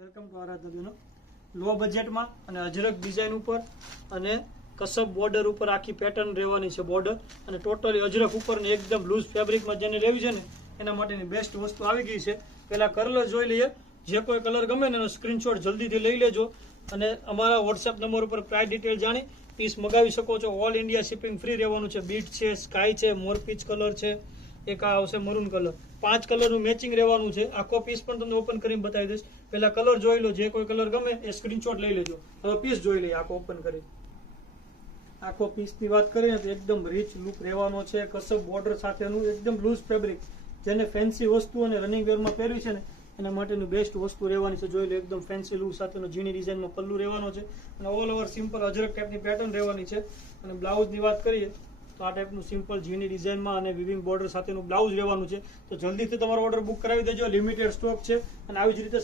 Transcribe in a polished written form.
Welcome to આરાધ્યનો લો બજેટમાં અને અજરક design ઉપર અને કસબ બોર્ડર ઉપર આખી પેટર્ન રહેવાની છે બોર્ડર અને ટોટલી અજરક ઉપર ને એકદમ લૂઝ ફેબ્રિકમાં જેને લેવી છે ને એના માટેની બેસ્ટ વસ્તુ આવી ગઈ છે. પહેલા કલર જોઈ લઈએ, જે કોઈ કલર ગમે ને એનો સ્ક્રીનશોટ જલ્દીથી લઈ લેજો અને અમારા વોટ્સએપ નંબર ઉપર પ્રાઇસ ડિટેલ જાણી પીસ મગાવી શકો છો. ઓલ ઇન્ડિયા શિપિંગ ફ્રી રહેવાનું છે. બીટ છે, સ્કાય છે, મોરપીચ કલર છે, એક આ આવશે મરૂન કલર. 5 કલરનું મેચિંગ રહેવાનું છે. આખો પીસ પણ તમને ઓપન કરીને બતાવી દઈશ. પહેલા કલર જોઈ લો, જે કોઈ કલર ગમે એ સ્ક્રીનશોટ લઈ લેજો. હવે પીસ જોઈ લઈએ આખો ઓપન કરી. આખો પીસની વાત કરીએ તો એકદમ રીચ લુક રહેવાનો છે. કસબ બોર્ડર સાથેનું એકદમ લૂઝ ફેબ્રિક, જેને ફેન્સી વસ્તુ અને રનિંગ વેરમાં પહેરવી છે ને એના માટેની બેસ્ટ વસ્તુ રહેવાની છે. જોઈ લો, એકદમ ફેન્સી લુક સાથેનો ઝીણી ડિઝાઇનનો પલ્લુ રહેવાનો છે અને ઓલ ઓવર સિમ્પલ અજરક ટાઈપની પેટર્ન રહેવાની છે. અને બ્લાઉઝની વાત કરીએ તો આ ટાઈપનું સિમ્પલ ઝીણી ડિઝાઇનમાં અને વિવિંગ બોર્ડર સાથેનું બ્લાઉઝ રહેવાનું છે. તો જલ્દીથી તમારો ઓર્ડર બુક કરાવી દેજો. લિમિટેડ સ્ટોક છે અને આવી જ રીતે